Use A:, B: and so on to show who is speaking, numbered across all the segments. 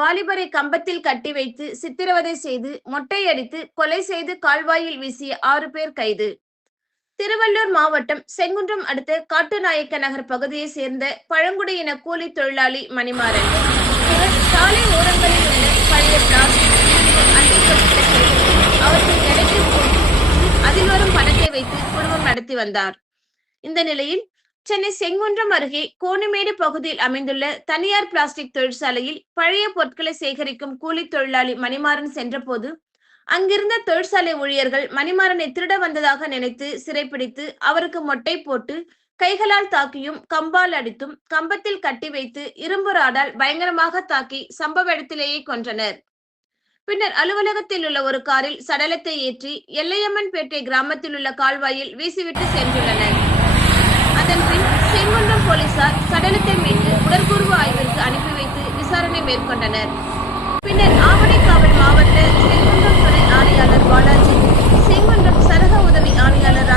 A: வாலிபரை கம்பத்தில் கட்டி வைத்து சித்திரவதை செய்து மொட்டையடித்து கொலை செய்து கால்வாயில் வீசிய ஆறு பேர் கைது. திருவள்ளூர் மாவட்டம் செங்குன்றம் அடுத்த காட்டுநாயக்க நகர் பகுதியை சேர்ந்த பழங்குடியின கூலி தொழிலாளி மணிமாறன். இவர் சாலை ஓரங்களில் உள்ள பழைய பிளாஸ்டிக் அட்டை அவற்றை எடைக்கு அதில் வரும் பணத்தை வைத்து குடும்பம் நடத்தி வந்தார். இந்த நிலையில் சென்னை செங்குன்றம் அருகே கோணிமேடு பகுதியில் அமைந்துள்ள தனியார் பிளாஸ்டிக் தொழிற்சாலையில் பழைய பொருட்களை சேகரிக்கும் கூலி தொழிலாளி மணிமாறன் சென்றபோது அங்கிருந்த தொழிற்சாலை ஊழியர்கள் மணிமாறனை திருட வந்ததாக நினைத்து சிறைப்பிடித்து அவருக்கு மொட்டை போட்டு கைகளால் தாக்கியும் கம்பால் அடித்தும் கம்பத்தில் கட்டி வைத்து இரும்பு ராடால் பயங்கரமாக தாக்கி சம்பவ இடத்திலேயே கொன்றனர். பின்னர் அலுவலகத்தில் உள்ள ஒரு காரில் சடலத்தை ஏற்றி எல்லையம்மன் பேட்டை கிராமத்தில் உள்ள கால்வாயில் வீசிவிட்டு சென்றுள்ளனர். அதன் பின் செங்குன்றம் போலீசார் சடலத்தை மீட்டு உடற்கூறு ஆய்விற்கு அனுப்பி வைத்து விசாரணை மேற்கொண்டனர் பின்னர் ஆவடி காவல் மாவட்ட செங்குன்றம் துணை ஆணையாளர் பாலாஜி செங்குன்றம் சரக உதவி ஆணையாளர்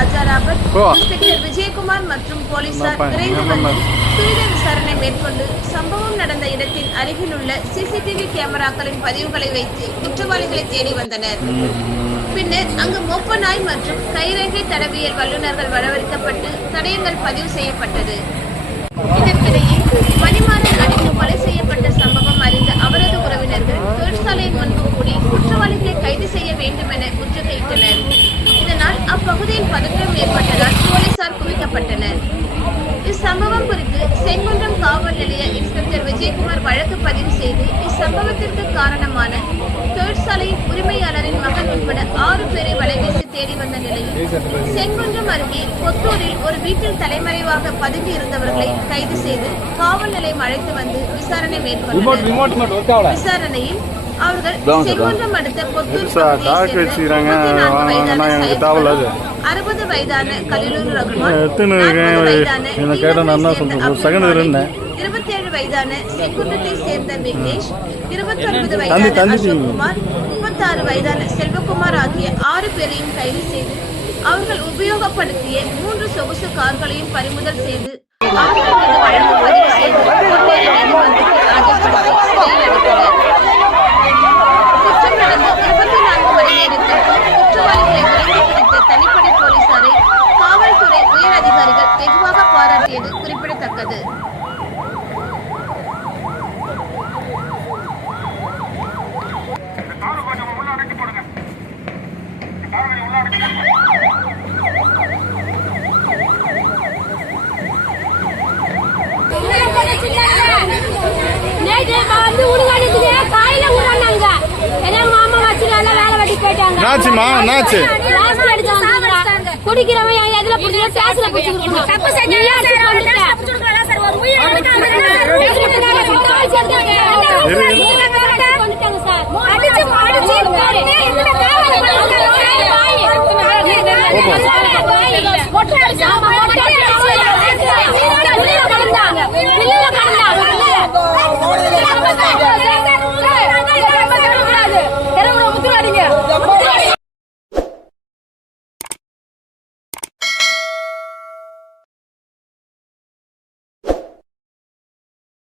B: ஓ.
A: இன்ஸ்பெக்டர் விஜயகுமார் மற்றும் போலீசார் விரைந்து? வந்து துரித விசாரணை மேற்கொண்டு சம்பவம் நடந்த இடத்தின் அருகில் உள்ள சிசிடிவி கேமராக்களின் பதிவுகளை வைத்து குற்றவாளிகளை தேடி வந்தனர் பின்னர் அங்கு மொப்ப நாய் மற்றும் கைரேகை தடவியல் வல்லுநர்கள் வரவழைக்கப்பட்டு தடயங்கள் பதிவு செய்யப்பட்டது. இதற்கிடையே மணிமாறன் அடித்து கொலை செய்யப்பட்ட சம்பவம் அறிந்த அவரது உறவினர்கள் தொழிற்சாலையின் முன்பு கூடி குற்றவாளிகளை கைது செய்ய வேண்டும் என முற்றுகையிட்டனர் இதனால் அப்பகுதியில் பதற்றம் ஏற்பட்டதால் போலீசார் குவிக்கப்பட்டனர். இச்சம்பவம் குறித்து செங்குன்றம் காவல் நிலைய இன்ஸ்பெக்டர் விஜயகுமார் வழக்கு பதிவு செய்து இச்சம்பவத்திற்கு காரணமான தொழிற்சாலையின் உரிமையாளரின் மகன் உட்பட ஆறு பேரை வலைவீசி தேடி வந்த நிலையில் செங்குன்றம் அருகே கொத்தூரில் ஒரு வீட்டில் தலைமறைவாக பதுங்கி இருந்தவர்களை கைது செய்து காவல் நிலையம் அழைத்து வந்து விசாரணை மேற்கொண்டனர் விசாரணையில் அவர்கள்
B: Down, sir,
A: செங்குன்றம் அடுத்த கொத்தூர்
B: Sir,
A: பகுதியைச்
B: டாக்டர்
A: சேர்ந்த
B: வச்சுக்கிறாங்க.
A: 34
B: வாங்க,
A: வயதான. கலாம், அறுபது வயதான கலிலூர் ரகுமான்
B: எத்தனை இருக்கேன்?
A: 40 வயதான
B: என்னை கேட்டா நான் என்ன
A: ஈழத்தைச் சேர்ந்த
B: சொல்றது? ஒரு
A: அப்துல்
B: second
A: மாலிக்,
B: இருந்தேன்.
A: 27 வயதான செங்குன்றத்தை சேர்ந்த விக்னேஷ் 29
B: தந்தி,
A: வயதான அசோக்குமார் 36 வயதான செல்வகுமார் ஆகிய ஆறு பேரையும் கைது செய்து அவர்கள் உபயோகப்படுத்திய மூன்று சொகுசு கார்களையும் பறிமுதல் செய்து அவர்கள் மீது வழக்கு பதிவு செய்து கொன்னேரி நீதிமன்றத்தில்
B: என்னாச்சுமா என்னாச்சு
C: குடிக்கிறவன் எதுல புடிச்சா பேசுற புடிச்சிருக்கோம்